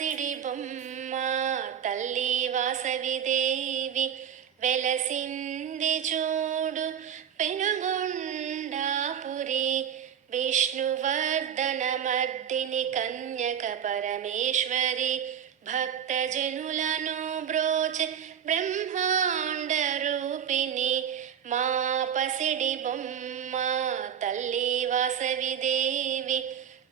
పసిడి బొమ్మ తల్లి వాసవిదేవి వెలసింది చూడు పెనుగొండాపురి. విష్ణువర్ధన మర్దిని కన్యక పరమేశ్వరి భక్తజనులను బ్రోచె బ్రహ్మాండ రూపిణి. మా పసిడి బొమ్మ తల్లి వాసవిదేవి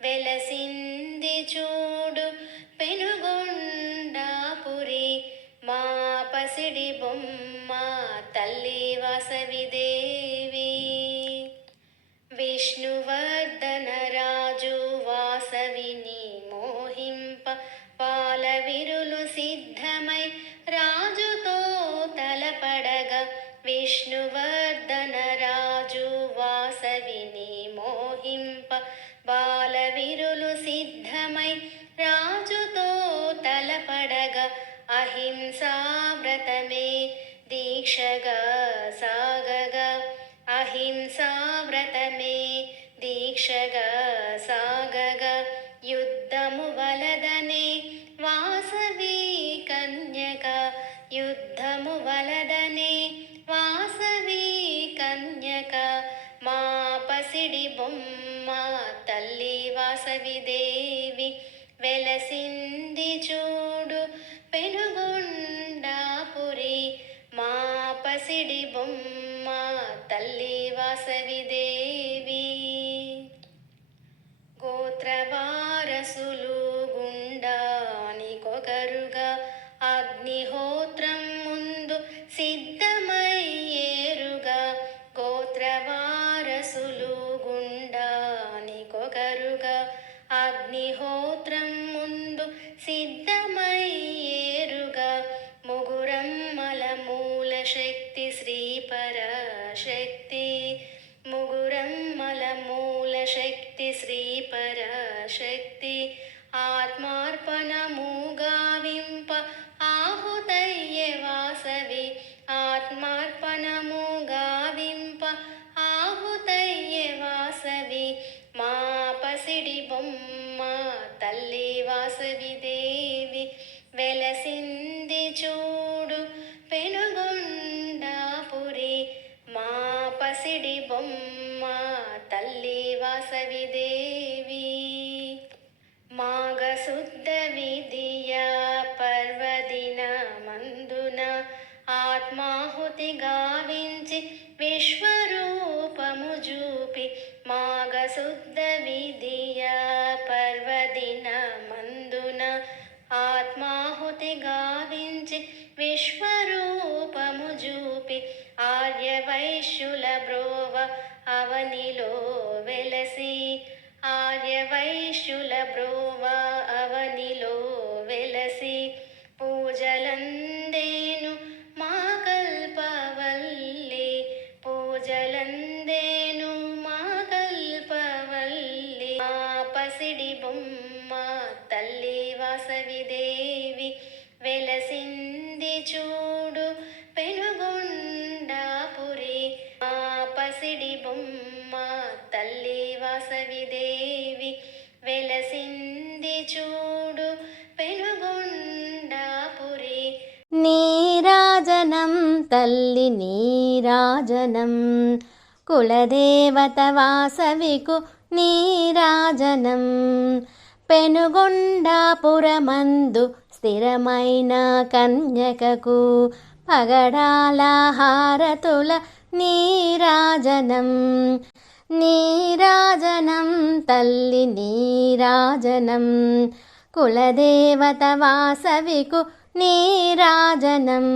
వెలసింది చూడు పెనుగొండాపురి. మా పసిడి బొమ్మ తల్లి వాసవిదేవి. విష్ణువర్ధన రాజు వాసవిని మోహింప పాలవిరులు సిద్ధమై రాజుతో తలపడగా. విష్ణువర్ధన రాజు వాసవిని మోహింప బాలవిరులు సిద్ధమై రాజుతో తలపడగా. అహింసా వ్రతమే దీక్షగా సాగగా. అహింసా వ్రతమే దీక్షగా సాగగా. యుద్ధము వలదనే వాసవి కన్యక. యుద్ధము వలదనే వాసవి కన్యక. మా పసిడి బొమ్మ తల్లి వాసవిదేవి వెలసింది చూడు పెనుగొండాపురి. మా పసిడి బొమ్మ తల్లి వాసవిదేవి. గోత్రవారసులు గుండానికొకరుగా అగ్నిహోత్రం ముందు సిద్ధమయ్యేరుగా. గోత్రవారసులు గుండానికొకరుగా అగ్నిహోత్రం ముందు సిద్ధమయ్యేరుగా. ముగురమ్మల మూల శక్తి శ్రీ పరాశక్తి. ముగురమ్మల మూల శక్తి శ్రీ పరాశక్తి. ఆత్మార్పణము గావింప ఆహుతయ్యే వాసవి. ఆత్మార్పణము గావింప ఆహుతయ్యే వాసవి. మా పసిడి బొమ్మ తల్లి వాసవిదేవి వెలసింది చూడు పెనుగొండాపురి. మా పసిడి బొమ్మ తల్లి వాసవిదేవి. మాఘశుద్ధ విధియ పర్వదిన మందున ఆత్మాహుతి గావించి విశ్వరూపము జూపి. మాఘశుద్ధ విధియ పర్వదిన మందున ఆత్మాహుతి గావించి విశ్వరూపము జూపి. ఆర్యవైశ్యుల బ్రోవ అవనిలో వెలసి. ఆర్యవైశ్యుల బ్రోవ అవనిలో వెలసి. పూజలందేను మా కల్పవల్లి. పూజలందేను మా కల్పవల్లి. మా పసిడి బొమ్మ తల్లి వాసవిదేవి వెలసింది చూడు పెనుగొండాపురి. మా పసిడి బొమ్మ తల్లి వాసవిదేవి వెలసింది చూడు పెనుగొండాపురి. నీరాజనం తల్లి నీరాజనం కులదేవత వాసవికు నీరాజనం. పెనుగొండాపురమందు స్థిరమైన కన్యకకు పగడాల హారతుల నీరాజనం. నీరాజనం తల్లి నీరాజనం కులదేవత వాసవికు నీరాజనం.